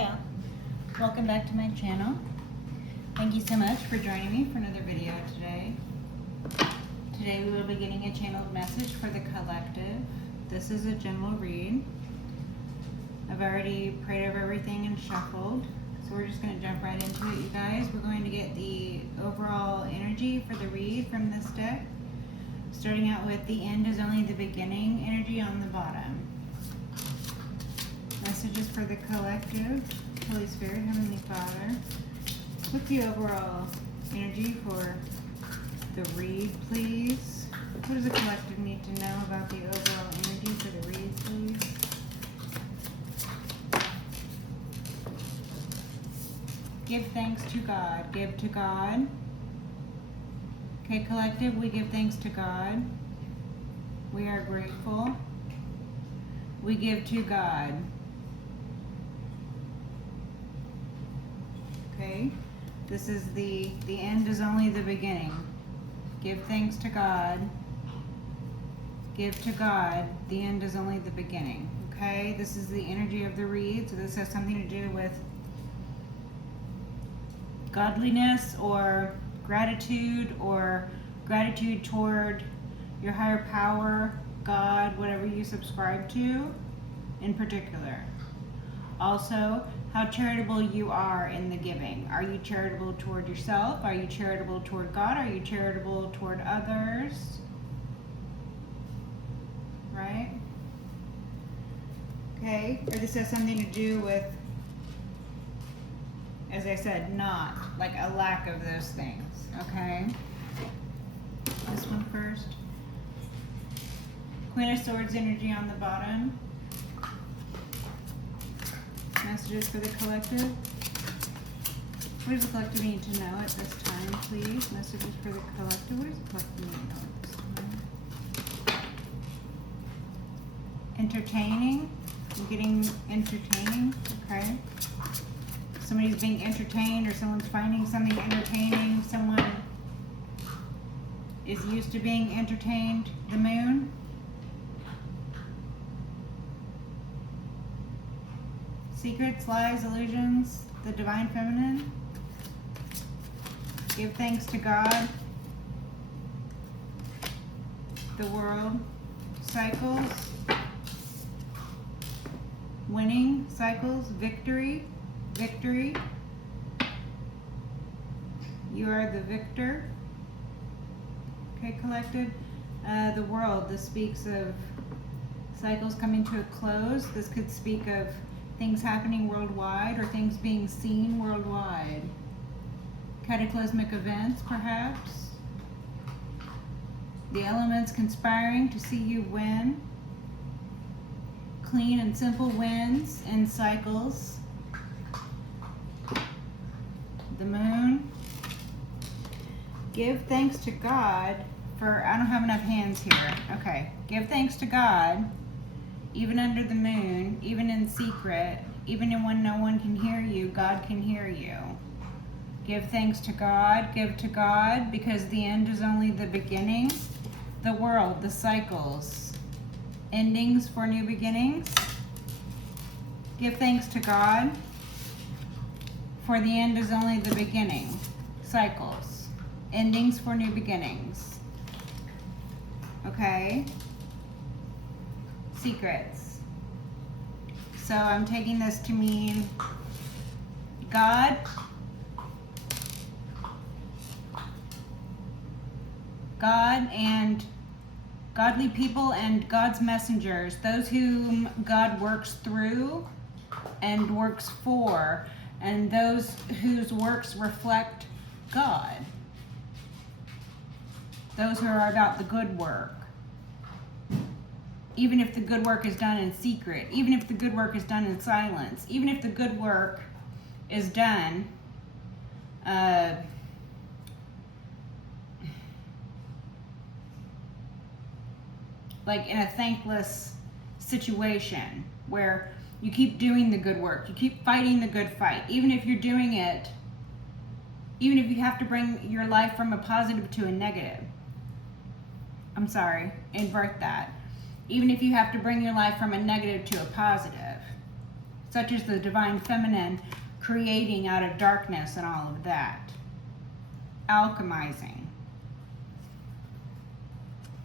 Hiya. Welcome back to my channel. Thank you so much for joining me for another video today. Today we will be getting a channeled message for the collective. This is a general read. I've already prayed over everything and shuffled, so we're just going to jump right into it, you guys. We're going to get the overall energy for the read from this deck, starting out with the end is only the beginning energy on the bottom. Messages for the collective, Holy Spirit, Heavenly Father. What's the overall energy for the read, please? What does the collective need to know about the overall energy for the read, please? Give thanks to God. Give to God. Okay, collective, we give thanks to God. We are grateful. We give to God. Okay, this is the end is only the beginning. Give thanks to God. Give to God. The end is only the beginning. Okay, this is the energy of the read, so this has something to do with godliness or gratitude toward your higher power, God, whatever you subscribe to in particular. Also, how charitable you are in the giving. Are you charitable toward yourself? Are you charitable toward God? Are you charitable toward others? Right? Okay, or this has something to do with, as I said, not like a lack of those things. Okay? This one first. Queen of Swords energy on the bottom. Messages for the collective. What does the collective need to know at this time, please? Messages for the collective. What does the collective need to know at this time? Entertaining. I'm getting entertaining. Okay. Somebody's being entertained, or someone's finding something entertaining. Someone is used to being entertained. The moon. Secrets, lies, illusions, the divine feminine. Give thanks to God. The world. Cycles. Winning. Cycles. Victory. Victory. You are the victor. Okay, collective. The world. This speaks of cycles coming to a close. This could speak of things happening worldwide or things being seen worldwide. Cataclysmic events, perhaps. The elements conspiring to see you win. Clean and simple wins and cycles. The moon. Give thanks to God for, I don't have enough hands here. Okay. Give thanks to God. Even under the moon, even in secret, even when no one can hear you, God can hear you. Give thanks to God, give to God, because the end is only the beginning. The world, the cycles, endings for new beginnings. Give thanks to God, for the end is only the beginning. Cycles, endings for new beginnings. Okay? Secrets. So I'm taking this to mean God and godly people and God's messengers, those whom God works through and works for, and those whose works reflect God. Those who are about the good work. Even if the good work is done in secret, even if the good work is done in silence, even if the good work is done like in a thankless situation where you keep doing the good work, you keep fighting the good fight, even if you're doing it, even if you have to bring your life from a positive to a negative. I'm sorry, invert that. Even if you have to bring your life from a negative to a positive. such as the divine feminine creating out of darkness and all of that. Alchemizing.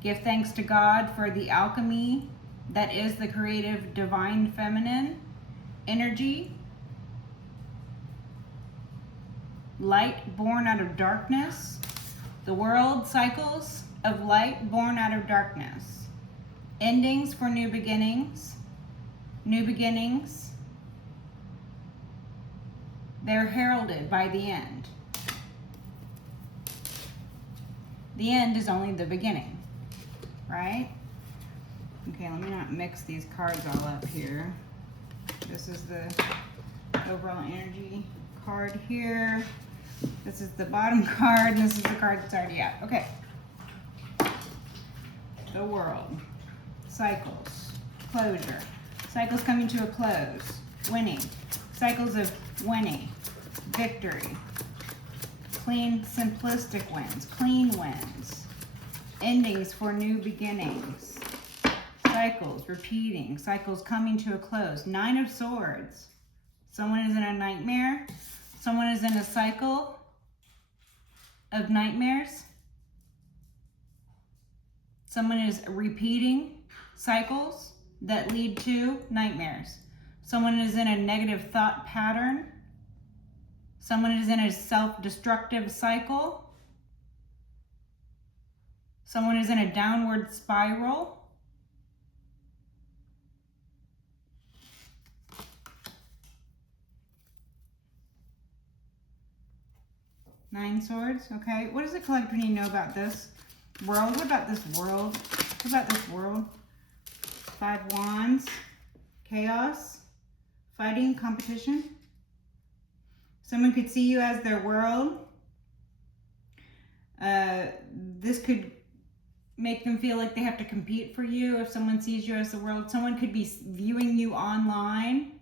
Give thanks to God for the alchemy that is the creative divine feminine energy. Light born out of darkness. The world cycles of light born out of darkness. Endings for new beginnings. New beginnings. They're heralded by the end. The end is only the beginning, right? Okay, let me not mix these cards all up here. This is the overall energy card here. This is the bottom card, and this is the card that's already out. Okay. The world. Cycles. Closure. Cycles coming to a close. Winning. Cycles of winning. Victory. Clean, simplistic wins. Clean wins. Endings for new beginnings. Cycles. Repeating. Cycles coming to a close. 9 of Swords. Someone is in a nightmare. Someone is in a cycle of nightmares. Someone is repeating cycles that lead to nightmares. Someone is in a negative thought pattern. Someone is in a self-destructive cycle. Someone is in a downward spiral. Nine Swords, okay. What does the collector need to know about this world? What about this world? What about this world? 5 Wands, chaos, fighting, competition. Someone could see you as their world. This could make them feel like they have to compete for you if someone sees you as the world. Someone could be viewing you online.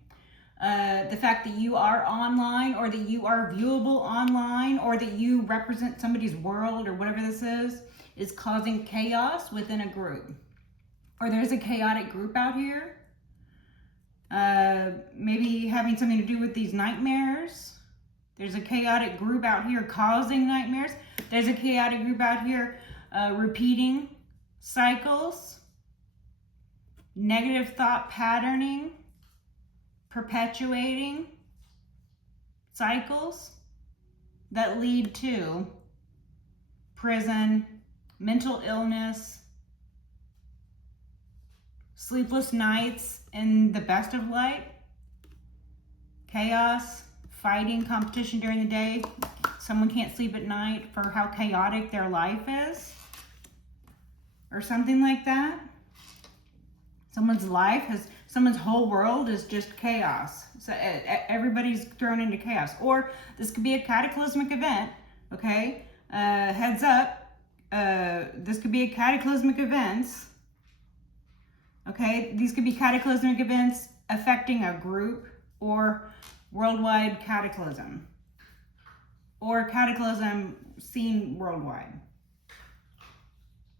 The fact that you are online, or that you are viewable online, or that you represent somebody's world, or whatever this is causing chaos within a group. Or there's a chaotic group out here. Maybe having something to do with these nightmares. There's a chaotic group out here causing nightmares. There's a chaotic group out here repeating cycles, negative thought patterning, perpetuating cycles that lead to prison, mental illness, sleepless nights in the best of light, chaos, fighting, competition during the day. Someone can't sleep at night for how chaotic their life is, or something like that. Someone's whole world is just chaos. So everybody's thrown into chaos. Or this could be a cataclysmic event, okay? Heads up, this could be a cataclysmic events, okay? These could be cataclysmic events affecting a group, or worldwide cataclysm, or cataclysm seen worldwide.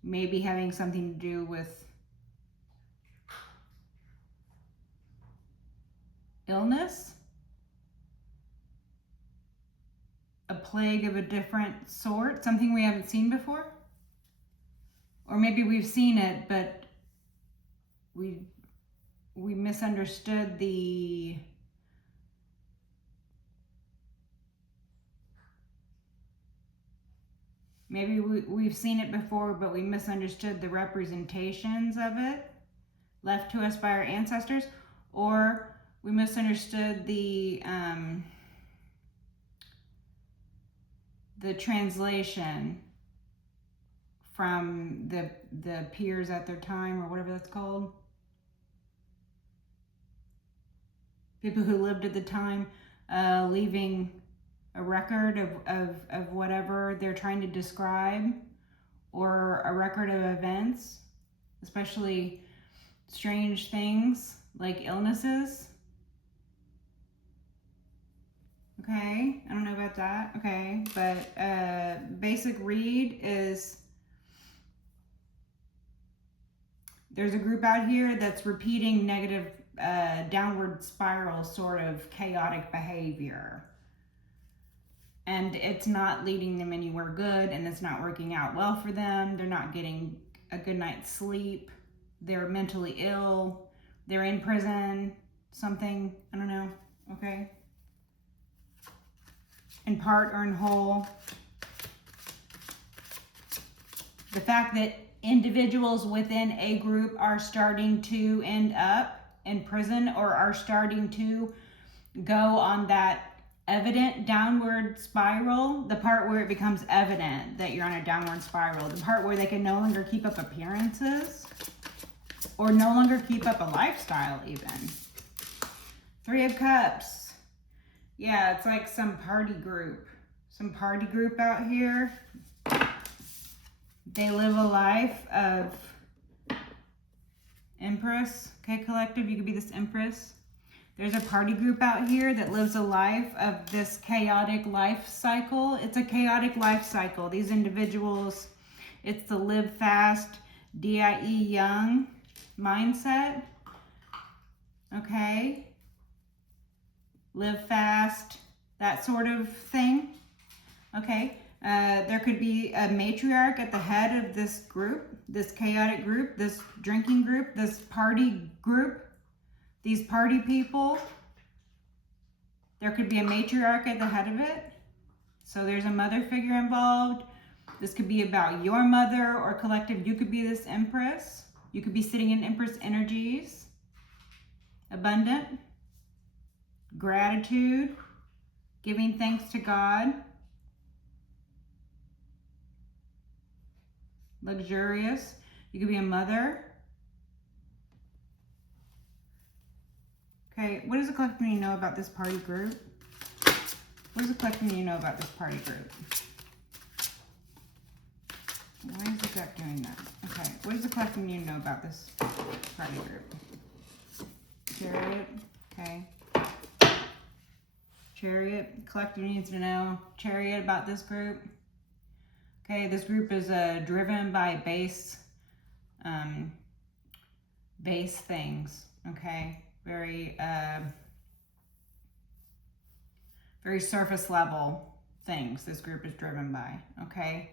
Maybe having something to do with illness, a plague of a different sort, something we haven't seen before. Or maybe we've seen it, but we misunderstood the maybe we've seen it before, but we misunderstood the representations of it left to us by our ancestors. Or we misunderstood the translation from the peers at their time, or whatever that's called. People who lived at the time, leaving a record of whatever they're trying to describe, or a record of events, especially strange things like illnesses. Okay, I don't know about that. Okay, but basic read is there's a group out here that's repeating negative downward spiral sort of chaotic behavior. And it's not leading them anywhere good, and it's not working out well for them. They're not getting a good night's sleep. They're mentally ill. They're in prison, something, I don't know, okay? In part or in whole. The fact that individuals within a group are starting to end up in prison or are starting to go on that evident downward spiral, the part where it becomes evident that you're on a downward spiral, the part where they can no longer keep up appearances or no longer keep up a lifestyle even. 3 of Cups. Yeah, it's like some party group out here. They live a life of Empress. Okay, collective, you could be this Empress. There's a party group out here that lives a life of this chaotic life cycle. It's a chaotic life cycle. These individuals, it's the live fast, D.I.E. young mindset. Okay. Live fast, that sort of thing. Okay. There could be a matriarch at the head of this group, this chaotic group, this drinking group, this party group, these party people. There could be a matriarch at the head of it. So there's a mother figure involved. This could be about your mother or collective. You could be this Empress. You could be sitting in Empress energies. Abundant. Gratitude. Giving thanks to God. Luxurious. You could be a mother. Okay, what does the collective need to know about this party group? What does the collective need to know about this party group? Why is the deck doing that? Okay, what does the collective need to know about this party group? Chariot, okay. Chariot, collective needs to know. Chariot about this group. Okay, this group is driven by base things, okay? Very surface level things this group is driven by, okay?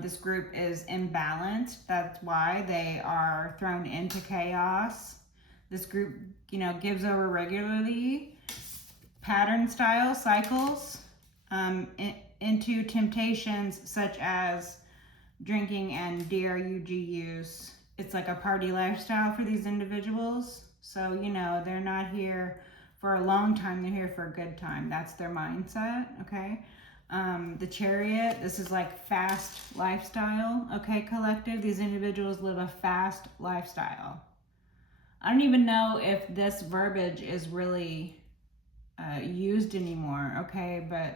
This group is imbalanced. That's why they are thrown into chaos. This group, gives over regularly, pattern style cycles, into temptations such as drinking and drug use. It's like a party lifestyle for these individuals. So, they're not here for a long time. They're here for a good time. That's their mindset, okay? The Chariot, this is like fast lifestyle, okay, collective? These individuals live a fast lifestyle. I don't even know if this verbiage is really used anymore, okay? But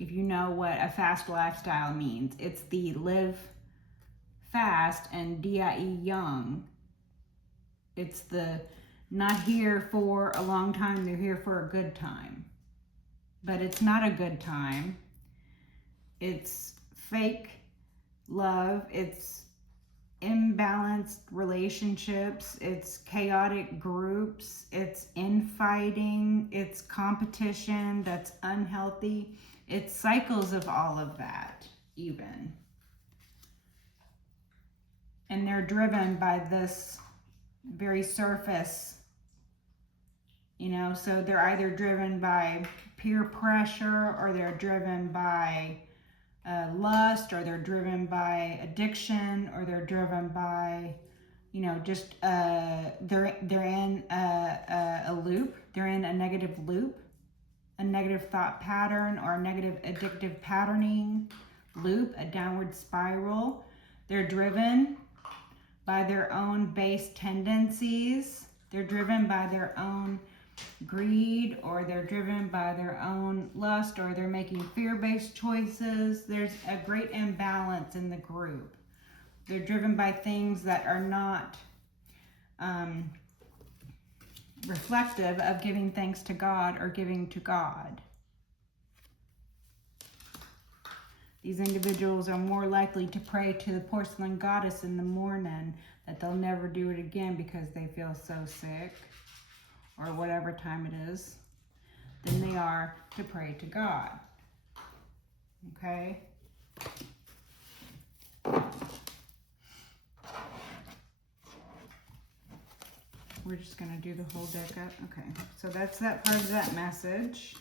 if you know what a fast lifestyle means, it's the live fast and D.I.E. young. It's the not here for a long time, they're here for a good time. But it's not a good time. It's fake love. It's imbalanced relationships. It's chaotic groups. It's infighting. It's competition that's unhealthy. It's cycles of all of that, even. And they're driven by this very surface, so they're either driven by peer pressure, or they're driven by lust, or they're driven by addiction, or they're driven by, just they're in a loop. They're in a negative loop, a negative thought pattern, or a negative addictive patterning loop, a downward spiral. They're driven by their own base tendencies. They're driven by their own greed, or they're driven by their own lust, or they're making fear-based choices. There's a great imbalance in the group. They're driven by things that are not reflective of giving thanks to God or giving to God. These individuals are more likely to pray to the porcelain goddess in the morning that they'll never do it again because they feel so sick or whatever time it is, than they are to pray to God. Okay? We're just going to do the whole deck up. Okay, so that's that part of that message.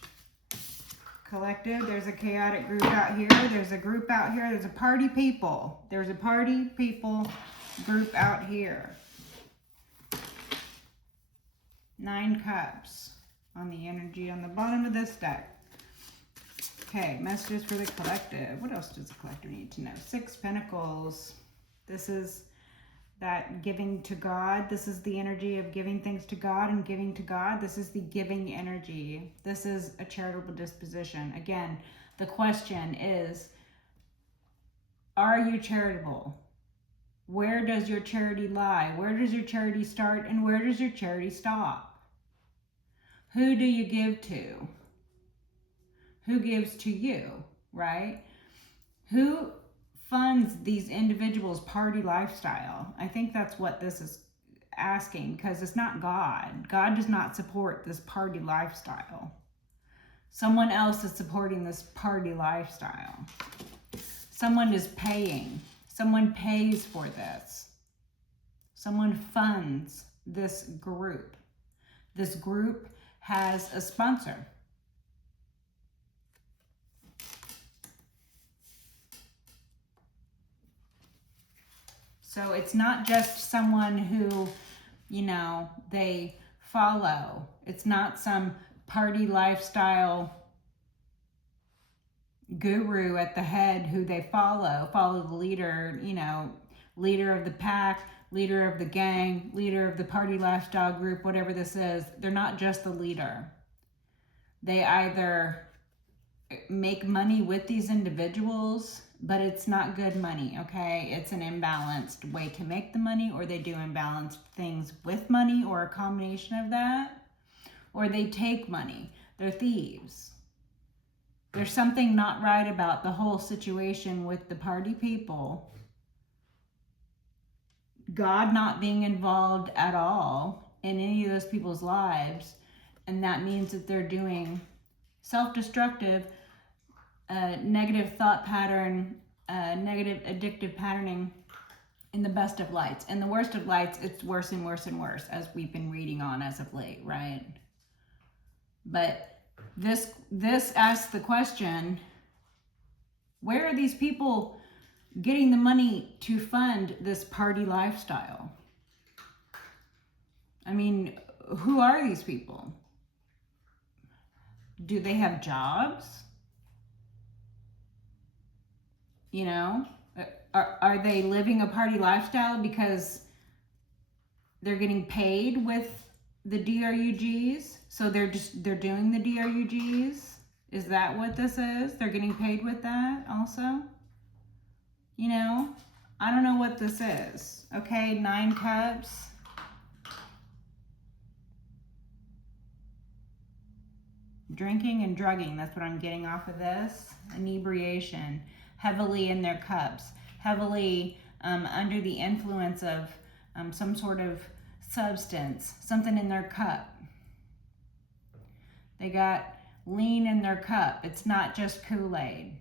Collective, there's a chaotic group out here. There's a group out here. There's a party people. There's a party people group out here. 9 cups on the energy on the bottom of this deck. Okay, messages for the collective. What else does the collective need to know? 6 pentacles. This is that giving to God. This is the energy of giving things to God and giving to God. This is the giving energy. This is a charitable disposition. Again, the question is, are you charitable? Where does your charity lie? Where does your charity start and where does your charity stop? Who do you give to? Who gives to you, right? Who funds these individuals' party lifestyle? I think that's what this is asking, because it's not God. God does not support this party lifestyle. Someone else is supporting this party lifestyle. Someone is paying. Someone pays for this. Someone funds this group. This group has a sponsor. So it's not just someone who, you know, they follow. It's not some party lifestyle guru at the head who they follow the leader, you know, leader of the pack, leader of the gang, leader of the party lifestyle group, whatever this is. They're not just the leader. They either make money with these individuals, but it's not good money, okay? It's an imbalanced way to make the money, or they do imbalanced things with money, or a combination of that, or they take money. They're thieves. There's something not right about the whole situation with the party people. God not being involved at all in any of those people's lives, and that means that they're doing self-destructive, negative thought pattern, negative addictive patterning in the best of lights. In the worst of lights, it's worse and worse and worse, as we've been reading on as of late, right? But this asks the question, where are these people getting the money to fund this party lifestyle? I mean, who are these people? Do they have jobs? You know, are they living a party lifestyle because they're getting paid with the DRUGs? So they're doing the DRUGs? Is that what this is? They're getting paid with that also? You know, I don't know what this is. Okay, 9 cups. Drinking and drugging, that's what I'm getting off of this. Inebriation, heavily in their cups, heavily under the influence of some sort of substance, something in their cup. They got lean in their cup. It's not just Kool-Aid.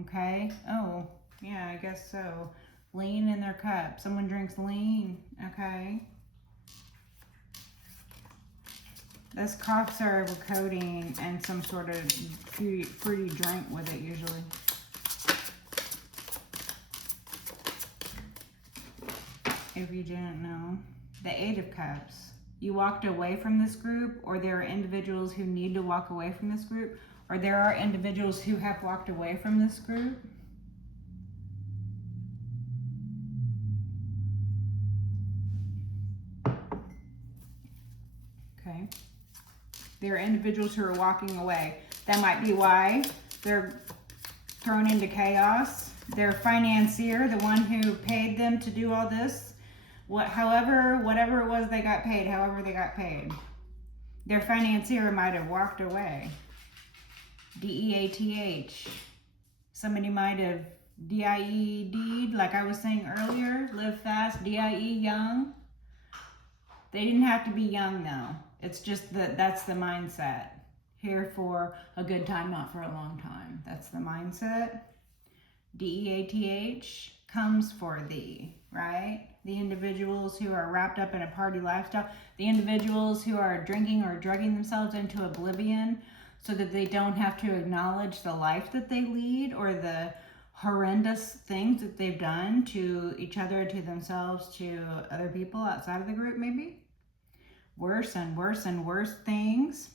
Okay, oh, yeah, I guess so. Lean in their cup. Someone drinks lean, okay. This cough syrup with codeine and some sort of fruity drink with it usually. If you didn't know. The 8 of Cups. You walked away from this group, or there are individuals who need to walk away from this group, or there are individuals who have walked away from this group. Okay. There are individuals who are walking away. That might be why they're thrown into chaos. Their financier, the one who paid them to do all this, whatever it was they got paid, however they got paid, their financier might have walked away. DEATH. Somebody might have D-I-E, deed, like I was saying earlier, live fast, D-I-E, young. They didn't have to be young though. It's just that that's the mindset. Here for a good time, not for a long time. That's the mindset. D-E-A-T-H, comes for thee, right? The individuals who are wrapped up in a party lifestyle, the individuals who are drinking or drugging themselves into oblivion so that they don't have to acknowledge the life that they lead or the horrendous things that they've done to each other, to themselves, to other people outside of the group maybe. Worse and worse and worse things.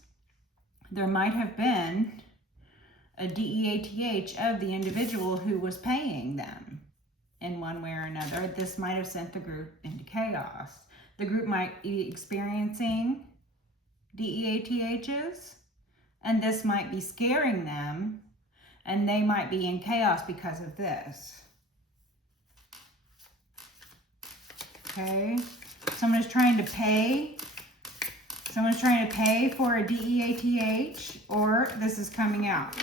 There might have been a DEATH of the individual who was paying them in one way or another. This might have sent the group into chaos. The group might be experiencing DEATHs, and this might be scaring them, and they might be in chaos because of this. Okay, someone is trying to pay. Someone's trying to pay for a DEATH, or this is coming out.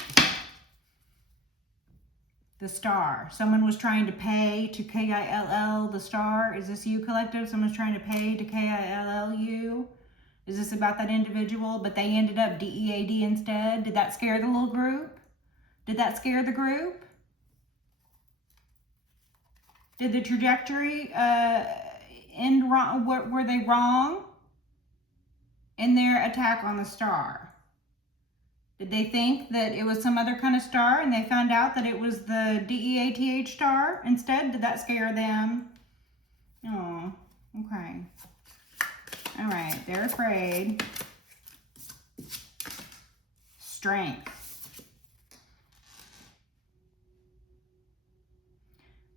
The star. Someone was trying to pay to KILL, the star. Is this you, collective? Someone's trying to pay to KILLU. Is this about that individual? But they ended up DEAD instead. Did that scare the little group? Did that scare the group? Did the trajectory end wrong? Were they wrong in their attack on the star? Did they think that it was some other kind of star and they found out that it was the DEATH star instead? Did that scare them? Oh, okay. All right, they're afraid. Strength.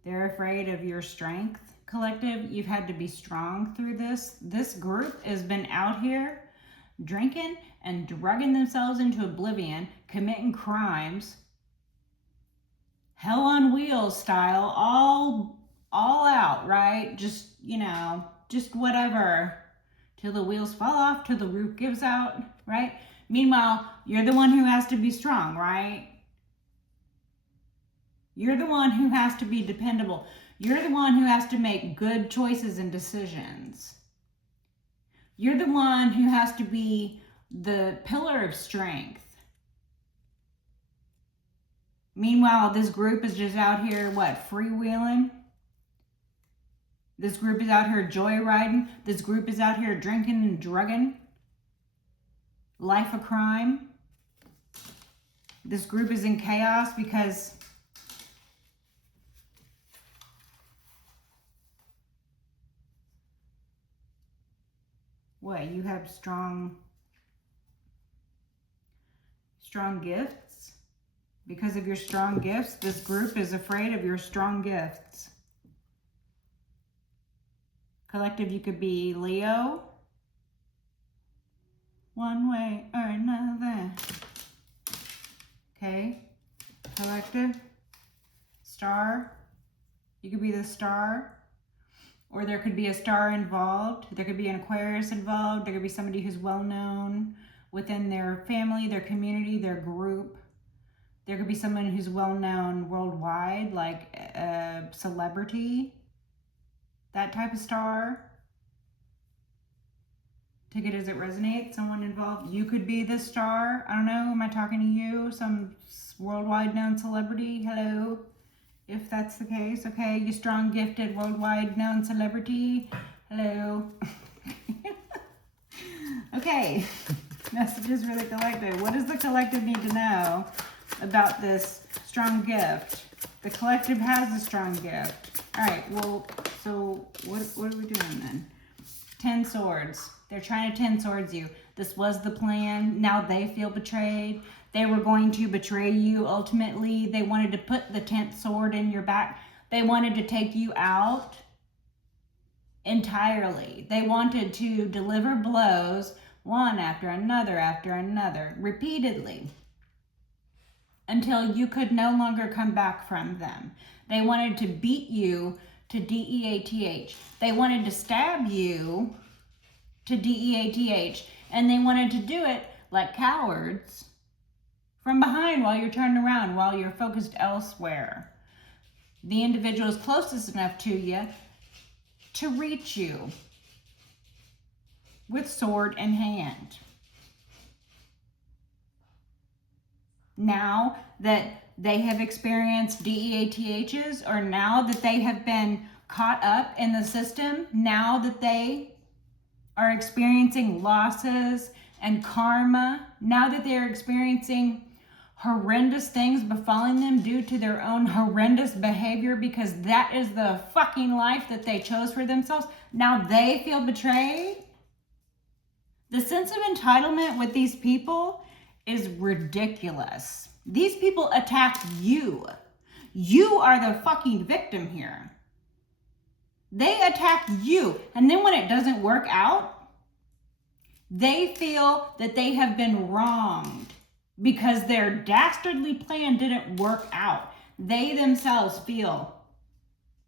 They're afraid of your strength, collective. You've had to be strong through this. This group has been out here drinking and drugging themselves into oblivion, committing crimes, hell on wheels style, all out, right? Just, just whatever, till the wheels fall off, till the roof gives out, right? Meanwhile, you're the one who has to be strong, right? You're the one who has to be dependable. You're the one who has to make good choices and decisions. You're the one who has to be the pillar of strength. Meanwhile, this group is just out here, freewheeling? This group is out here joyriding. This group is out here drinking and drugging. Life of crime. This group is in chaos because what? You have strong gifts? Because of your strong gifts, this group is afraid of your strong gifts. Collective, you could be Leo, one way or another. Okay, collective, star, you could be the star, or there could be a star involved. There could be an Aquarius involved. There could be somebody who's well known within their family, their community, their group. There could be someone who's well known worldwide, like a celebrity, that type of star. Take it as it resonates. Someone involved. You could be the star. I don't know. Am I talking to you? Some worldwide known celebrity? Hello. If that's the case. Okay. You strong, gifted, worldwide known celebrity. Hello. Okay. Messages for the collective. What does the collective need to know about this strong gift? The collective has a strong gift. All right. Well, so what are we doing then? 10 swords. They're trying to 10 swords you. This was the plan. Now they feel betrayed. They were going to betray you ultimately. They wanted to put the 10th sword in your back. They wanted to take you out entirely. They wanted to deliver blows one after another, repeatedly, until you could no longer come back from them. They wanted to beat you to DEATH. They wanted to stab you to DEATH, and they wanted to do it like cowards from behind while you're turned around, while you're focused elsewhere. the individuals closest enough to you to reach you with sword in hand. Now that they have experienced DEATHs, or now that they have been caught up in the system, now that they are experiencing losses and karma, now that they're experiencing horrendous things befalling them due to their own horrendous behavior, because that is the fucking life that they chose for themselves, now they feel betrayed. The sense of entitlement with these people is ridiculous. These people attacked you. You are the fucking victim here. They attacked you. And then when it doesn't work out, they feel that they have been wronged because their dastardly plan didn't work out. They themselves feel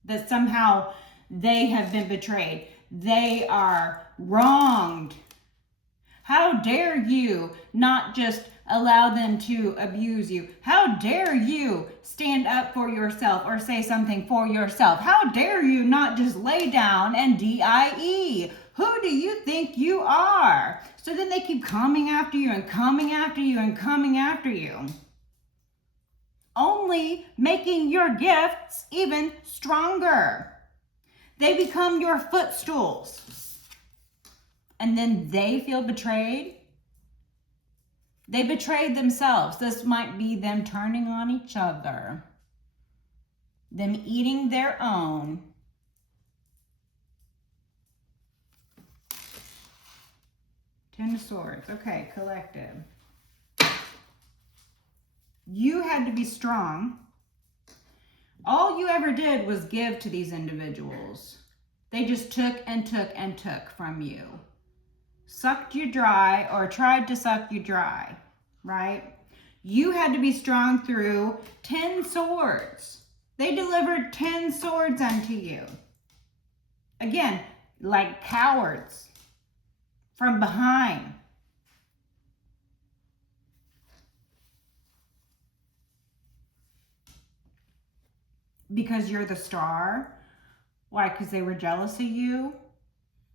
that somehow they have been betrayed. They are wronged. How dare you not just allow them to abuse you? How dare you stand up for yourself or say something for yourself? How dare you not just lay down and DIE? Who do you think you are? So then they keep coming after you and coming after you and coming after you, only making your gifts even stronger. They become your footstools. And then they feel betrayed. They betrayed themselves. This might be them turning on each other, them eating their own. Ten of Swords. Okay, collective. You had to be strong. All you ever did was give to these individuals. They just took and took and took from you. Sucked you dry, or tried to suck you dry, right? You had to be strong through 10 swords. They delivered 10 swords unto you. Again, like cowards from behind. Because you're the star. Why? Because they were jealous of you.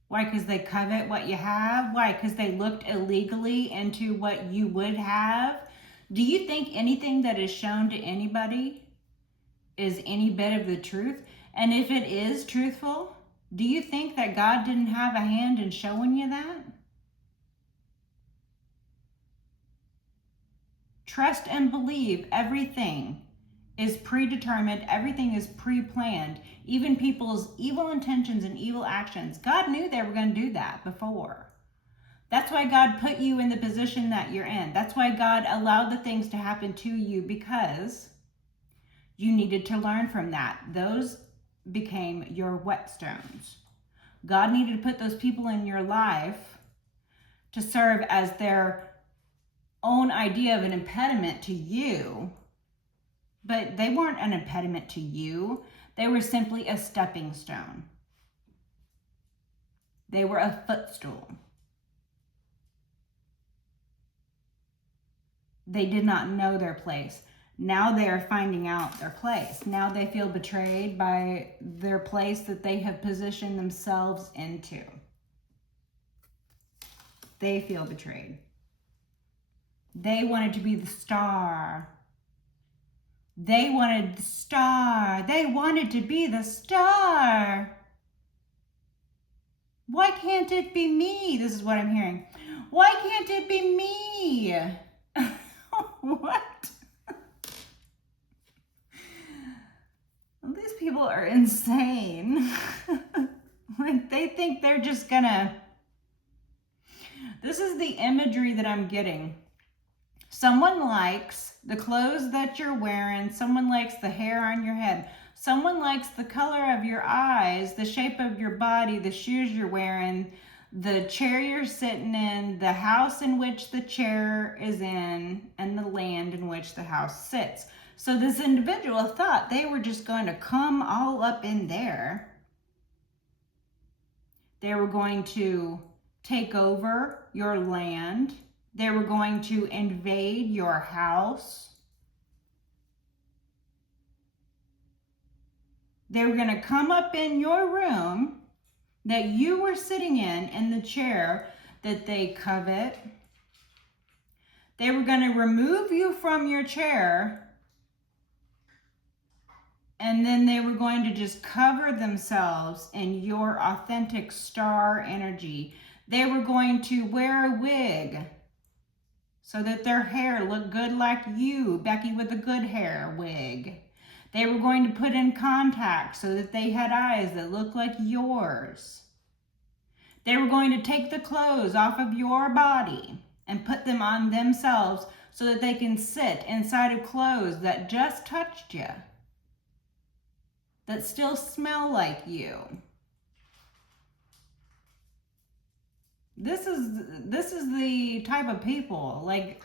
Why? Because they covet what you have. Why? Because they looked illegally into what you would have. Do you think anything that is shown to anybody is any bit of the truth? And if it is truthful, do you think that God didn't have a hand in showing you that? Trust and believe everything is predetermined, everything is pre-planned, even people's evil intentions and evil actions. God knew they were going to do that before. That's why God put you in the position that you're in. That's why God allowed the things to happen to you, because you needed to learn from that. Those became your whetstones. God needed to put those people in your life to serve as their own idea of an impediment to you. But they weren't an impediment to you. They were simply a stepping stone. They were a footstool. They did not know their place. Now they are finding out their place. Now they feel betrayed by their place that they have positioned themselves into. They feel betrayed. They wanted to be the star. They wanted the star. They wanted to be the star. Why can't it be me? This is what I'm hearing. Why can't it be me? What? These people are insane. Like, they think they're just gonna... This is the imagery that I'm getting. Someone likes the clothes that you're wearing. Someone likes the hair on your head. Someone likes the color of your eyes, the shape of your body, the shoes you're wearing, the chair you're sitting in, the house in which the chair is in, and the land in which the house sits. So this individual thought they were just going to come all up in there. They were going to take over your land. They were going to invade your house. They were going to come up in your room that you were sitting in the chair that they covet. They were going to remove you from your chair, and then they were going to just cover themselves in your authentic star energy. They were going to wear a wig so that their hair looked good like you, Becky with a good hair wig. They were going to put in contacts so that they had eyes that looked like yours. They were going to take the clothes off of your body and put them on themselves so that they can sit inside of clothes that just touched you, that still smell like you. This is the type of people, like,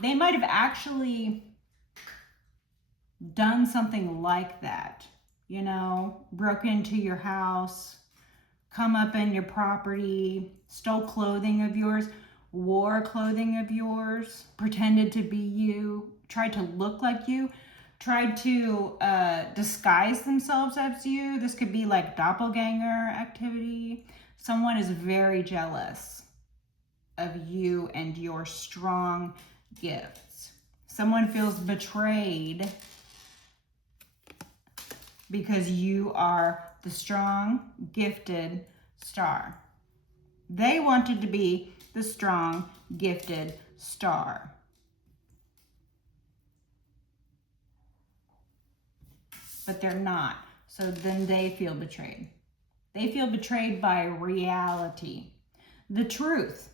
they might have actually done something like that, you know, broke into your house, come up in your property, stole clothing of yours, wore clothing of yours, pretended to be you, tried to look like you, tried to disguise themselves as you. This could be like doppelganger activity. Someone is very jealous of you and your strong gifts. Someone feels betrayed because you are the strong, gifted star. They wanted to be the strong, gifted star. But they're not. So then they feel betrayed. They feel betrayed by reality. The truth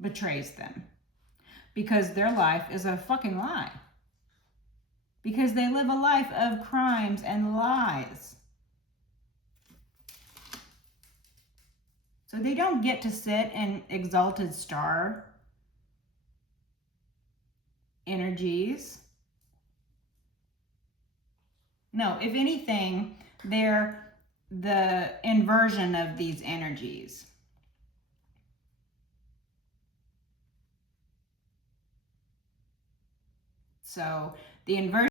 betrays them because their life is a fucking lie. Because they live a life of crimes and lies. So they don't get to sit in exalted star energies. No, if anything, they're the inversion of these energies. So the inversion